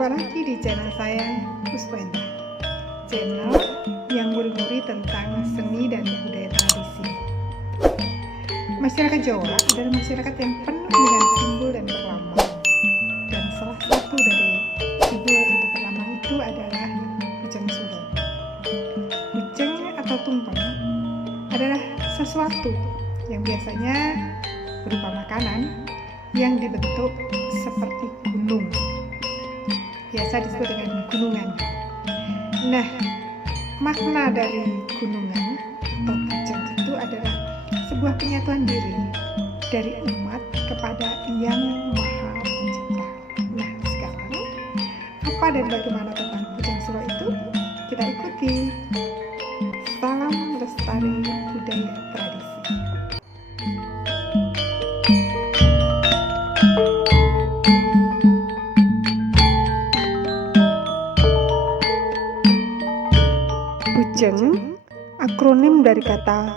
Jumpa lagi di channel saya, Puspaindah, channel yang gurih-gurih tentang seni dan budaya tradisi. Masyarakat Jawa adalah masyarakat yang penuh dengan simbol dan perlambang, dan salah satu dari simbol atau perlambang itu adalah bujang suro. Bujang atau tumpeng adalah sesuatu yang biasanya berupa makanan yang dibentuk seperti gunung, biasa disebut dengan gunungan. Nah, makna dari gunungan atau bujang itu adalah sebuah penyatuan diri dari umat kepada Yang Maha Pencipta. Nah, sekarang apa dan bagaimana tentang bujang suro itu? Kita ikuti. Salam lestari budaya tradisi. Bujeng akronim dari kata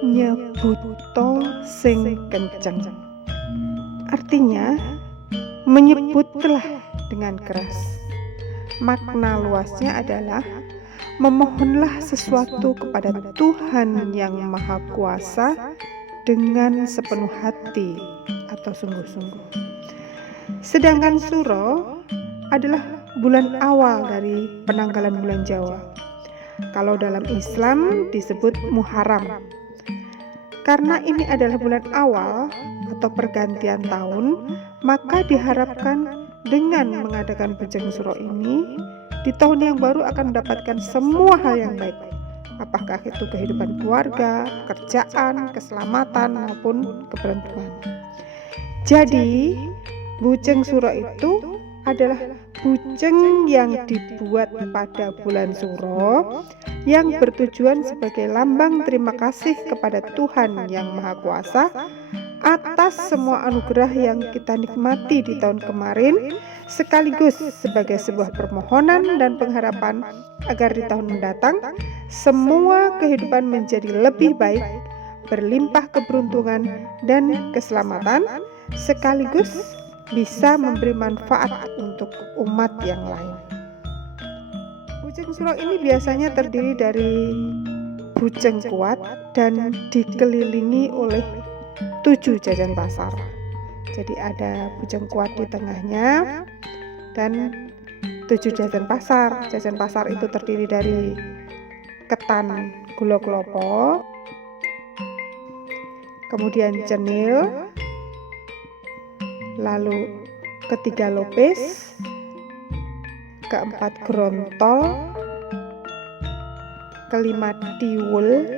nyebuto sing kenceng, artinya menyebutlah dengan keras. Makna luasnya adalah memohonlah sesuatu kepada Tuhan yang Maha Kuasa dengan sepenuh hati atau sungguh-sungguh. Sedangkan suro adalah bulan awal dari penanggalan bulan Jawa. Kalau dalam Islam disebut Muharram. Karena ini adalah bulan awal atau pergantian tahun, maka diharapkan dengan mengadakan bujang suro ini, di tahun yang baru akan mendapatkan semua hal yang baik. Apakah itu kehidupan keluarga, pekerjaan, keselamatan, maupun keberuntungan. Jadi, bujang suro itu adalah bujeng yang dibuat pada bulan suro yang bertujuan sebagai lambang terima kasih kepada Tuhan yang Maha Kuasa atas semua anugerah yang kita nikmati di tahun kemarin, sekaligus sebagai sebuah permohonan dan pengharapan agar di tahun mendatang semua kehidupan menjadi lebih baik, berlimpah keberuntungan dan keselamatan, sekaligus bisa memberi manfaat untuk umat yang lain. Bujang suro ini biasanya terdiri dari bujeng kuat dan dikelilingi oleh 7 jajan pasar. Jadi ada bujeng kuat di tengahnya dan 7 jajan pasar. Jajan pasar itu terdiri dari ketan gula klopo, kemudian cenil, lalu ketiga lopes, keempat grontol, kelima tiwul,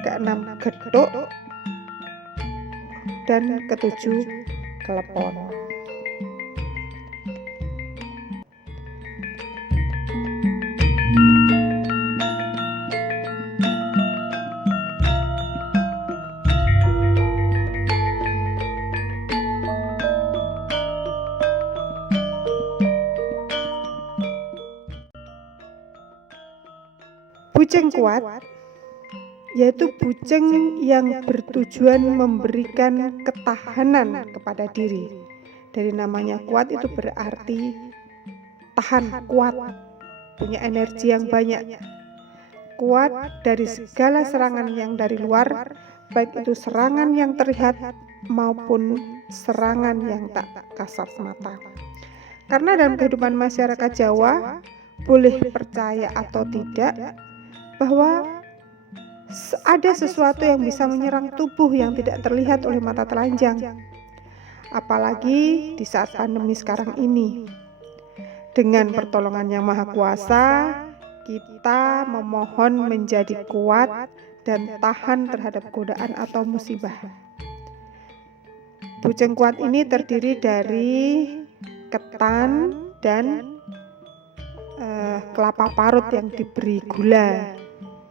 keenam geduk, dan ketujuh klepon. Bujeng kuat yaitu bujeng yang bertujuan memberikan ketahanan kepada diri. Dari namanya kuat itu berarti tahan, kuat, punya energi yang banyak, kuat dari segala serangan yang dari luar, baik itu serangan yang terlihat maupun serangan yang tak kasat mata. Karena dalam kehidupan masyarakat Jawa, boleh percaya atau tidak, bahwa ada sesuatu yang bisa menyerang tubuh yang tidak terlihat oleh mata telanjang. Apalagi di saat pandemi sekarang ini. Dengan pertolongan Yang Maha Kuasa, kita memohon menjadi kuat dan tahan terhadap godaan atau musibah. Bujeng kuat ini terdiri dari ketan dan kelapa parut yang diberi gula.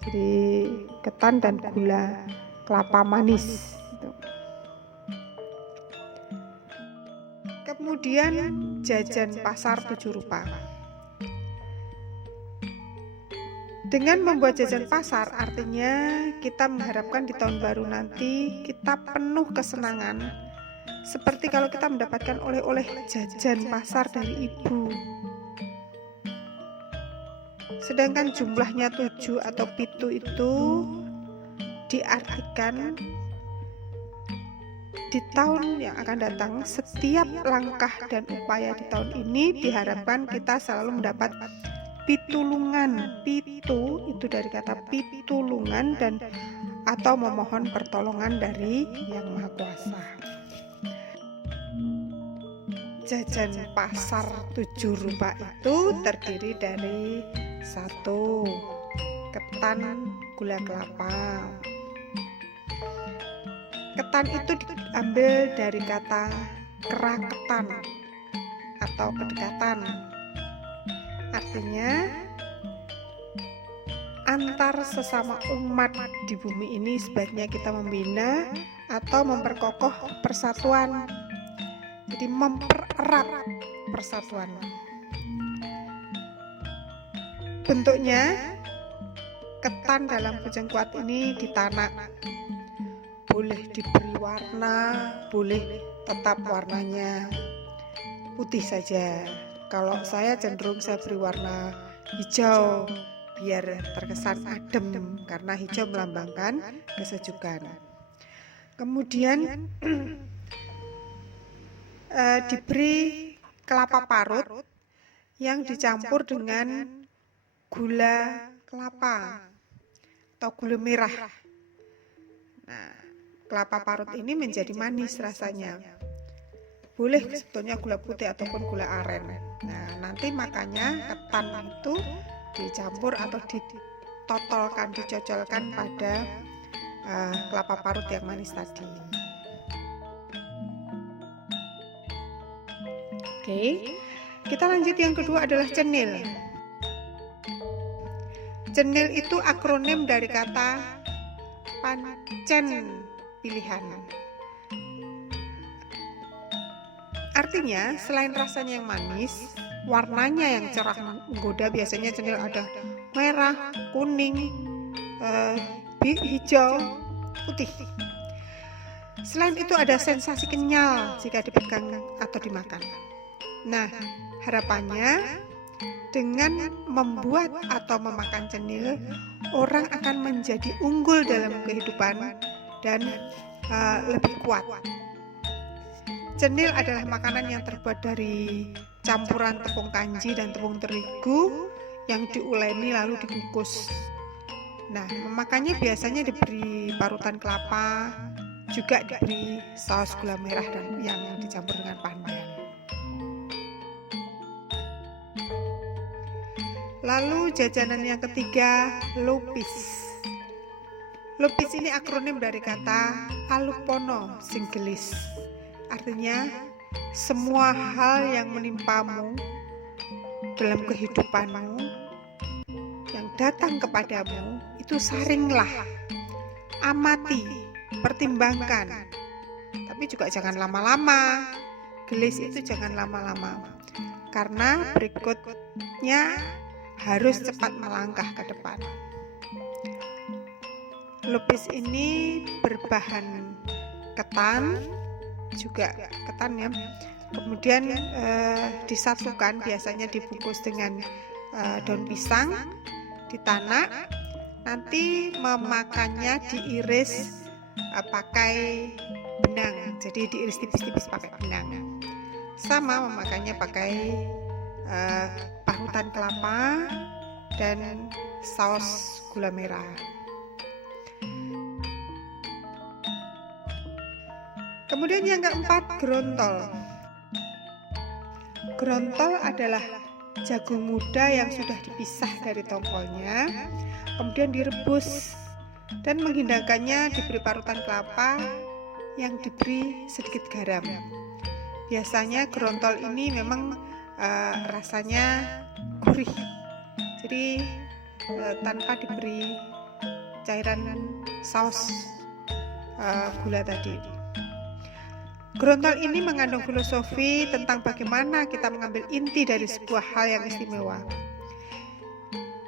Jadi ketan dan gula, kelapa manis. Kemudian jajan pasar 7 rupa. Dengan membuat jajan pasar, artinya kita mengharapkan di tahun baru nanti kita penuh kesenangan seperti kalau kita mendapatkan oleh-oleh jajan pasar dari ibu. Sedangkan jumlahnya 7 atau pitu itu diartikan di tahun yang akan datang, setiap langkah dan upaya di tahun ini diharapkan kita selalu mendapat pitulungan. Pitu itu dari kata pitulungan dan atau memohon pertolongan dari Yang Maha Kuasa. Jajan pasar 7 rupa itu terdiri dari 1. Ketan gula kelapa. Ketan itu diambil dari kata keraketan atau kedekatan. Artinya antar sesama umat di bumi ini sebaiknya kita membina atau memperkokoh persatuan. Jadi mempererat persatuan. Bentuknya ketan dalam Bujang Kuat ini ditanak. Boleh diberi warna, boleh tetap warnanya putih saja. Kalau saya cenderung saya beri warna hijau biar terkesan adem, karena hijau melambangkan kesejukan. Kemudian diberi kelapa parut yang dicampur dengan gula kelapa atau gula merah. Nah, kelapa parut ini menjadi manis rasanya. Boleh sebetulnya gula putih ataupun gula aren. Nah, nanti makanya ketan itu dicampur atau ditotolkan, dicocolkan pada kelapa parut yang manis tadi. Oke, kita lanjut. Yang kedua adalah cenil. Cenil itu akronim dari kata pancen, pilihan. Artinya selain rasanya yang manis, warnanya yang cerah menggoda. Biasanya cenil ada merah, kuning, hijau, putih. Selain itu ada sensasi kenyal jika dipegang atau dimakan. Nah, harapannya dengan membuat atau memakan cenil, orang akan menjadi unggul dalam kehidupan dan lebih kuat. Cenil adalah makanan yang terbuat dari campuran tepung kanji dan tepung terigu yang diuleni lalu dikukus. Nah, memakannya biasanya diberi parutan kelapa, juga diberi saus gula merah dan yang dicampur dengan pandan. Lalu jajanan yang ketiga, lupis. Lupis ini akronim dari kata alupono sing gelis. Artinya semua hal yang menimpamu dalam kehidupanmu, yang datang kepadamu, itu saringlah, amati, pertimbangkan. Tapi juga jangan lama-lama. Gelis itu jangan lama-lama, karena berikutnya harus cepat melangkah ke depan. Lupis ini berbahan ketan, juga ketan ya. Kemudian disatukan, biasanya dibungkus dengan daun pisang, ditanak. Nanti memakannya diiris pakai benang. Jadi diiris tipis-tipis pakai benang. Sama memakannya pakai parutan kelapa dan saus gula merah. Kemudian yang keempat, grontol. Grontol adalah jagung muda yang sudah dipisah dari tongkolnya, kemudian direbus dan menghidangkannya diberi parutan kelapa yang diberi sedikit garam. Biasanya grontol ini memang rasanya gurih, jadi tanpa diberi cairan saus gula tadi. Grontol ini mengandung filosofi tentang bagaimana kita mengambil inti dari sebuah hal yang istimewa.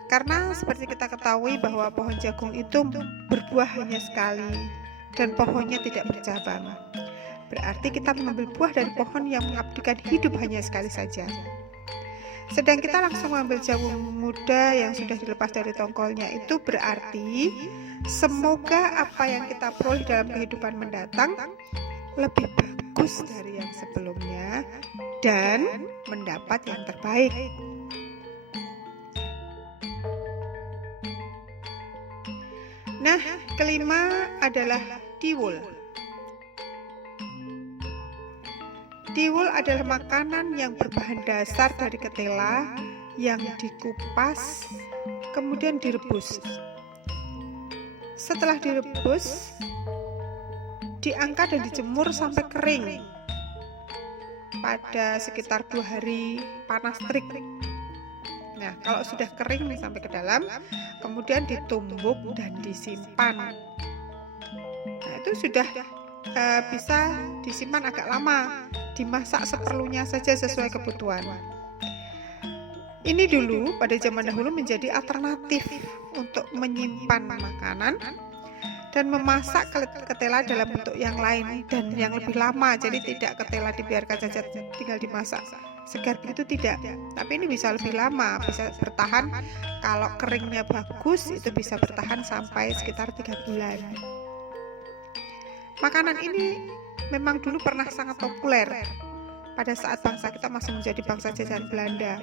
Karena seperti kita ketahui bahwa pohon jagung itu berbuah hanya sekali dan pohonnya tidak bercabang. berarti kita mengambil buah dari pohon yang mengabdikan hidup hanya sekali saja. Sedang kita langsung mengambil jambu muda yang sudah dilepas dari tongkolnya, itu berarti semoga apa yang kita peroleh dalam kehidupan mendatang lebih bagus dari yang sebelumnya dan mendapat yang terbaik. Nah, kelima adalah tiwul. Tiwul adalah makanan yang berbahan dasar dari ketela yang dikupas, kemudian direbus. Setelah direbus, diangkat dan dijemur sampai kering pada sekitar 2 hari panas terik. Nah, kalau sudah kering nih sampai ke dalam, kemudian ditumbuk dan disimpan. Nah, itu sudah bisa disimpan agak lama, dimasak seperlunya saja sesuai kebutuhan. Ini dulu pada zaman dahulu menjadi alternatif untuk menyimpan makanan dan memasak ketela dalam bentuk yang lain dan yang lebih lama. Jadi tidak ketela dibiarkan saja tinggal dimasak segar begitu, tidak, tapi ini bisa lebih lama, bisa bertahan. Kalau keringnya bagus itu bisa bertahan sampai sekitar 3 bulan. Makanan ini memang dulu pernah sangat populer pada saat bangsa kita masih menjadi bangsa jajahan Belanda.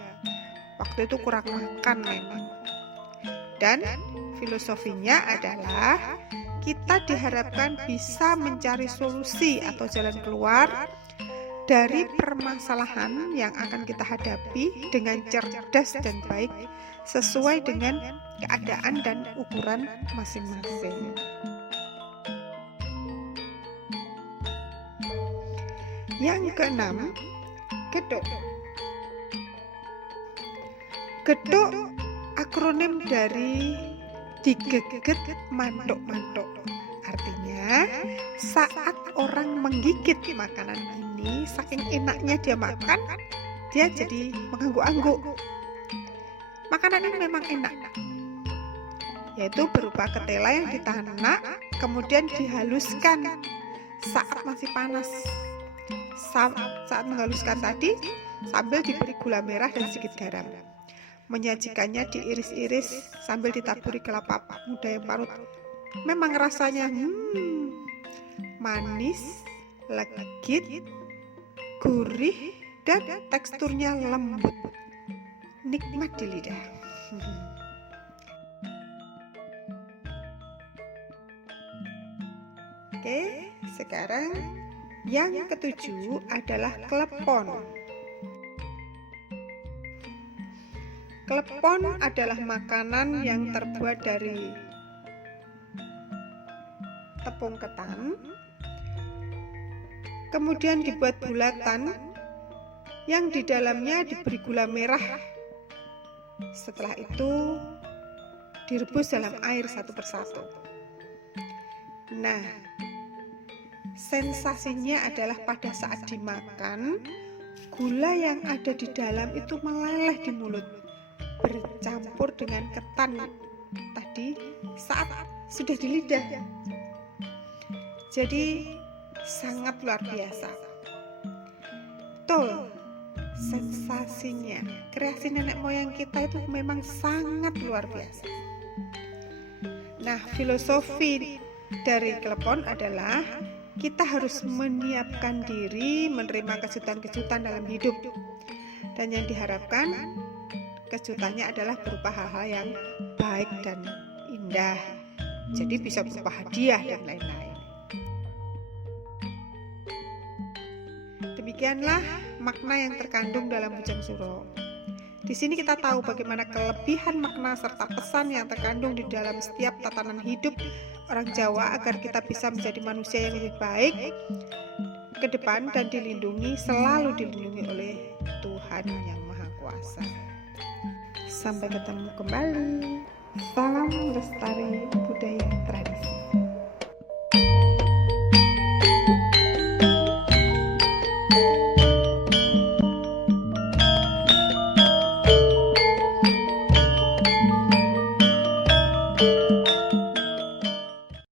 Waktu itu kurang makan memang. Dan filosofinya adalah kita diharapkan bisa mencari solusi atau jalan keluar dari permasalahan yang akan kita hadapi dengan cerdas dan baik sesuai dengan keadaan dan ukuran masing-masing. Yang keenam, gedok. Gedok akronim dari digeget mantuk-mantuk. Artinya, saat orang menggigit makanan ini, saking enaknya dia makan, dia jadi mengangguk-angguk. Makanan ini memang enak, yaitu berupa ketela yang ditanak, kemudian dihaluskan saat masih panas. Saat menghaluskan tadi, sambil diberi gula merah dan sedikit garam. Menyajikannya diiris-iris sambil ditaburi kelapa muda yang parut. Memang rasanya manis, legit, gurih, dan teksturnya lembut, nikmat di lidah. Oke, sekarang yang ketujuh adalah klepon. Klepon adalah makanan yang terbuat dari tepung ketan, kemudian dibuat bulatan yang di dalamnya diberi gula merah. Setelah itu direbus dalam air satu persatu. Nah, sensasinya adalah pada saat dimakan, gula yang ada di dalam itu meleleh di mulut, bercampur dengan ketan tadi saat sudah di lidah. Jadi sangat luar biasa. Betul, sensasinya kreasi nenek moyang kita itu memang sangat luar biasa. Nah, filosofi dari klepon adalah kita harus menyiapkan diri menerima kejutan-kejutan dalam hidup, dan yang diharapkan kejutannya adalah berupa hal-hal yang baik dan indah. Jadi bisa berupa hadiah dan lain-lain. Demikianlah makna yang terkandung dalam Bujang Suro. Di sini kita tahu bagaimana kelebihan makna serta pesan yang terkandung di dalam setiap tatanan hidup orang Jawa agar kita bisa menjadi manusia yang lebih baik ke depan dan selalu dilindungi oleh Tuhan Yang Maha Kuasa. Sampai ketemu kembali. Salam lestari budaya tradisi.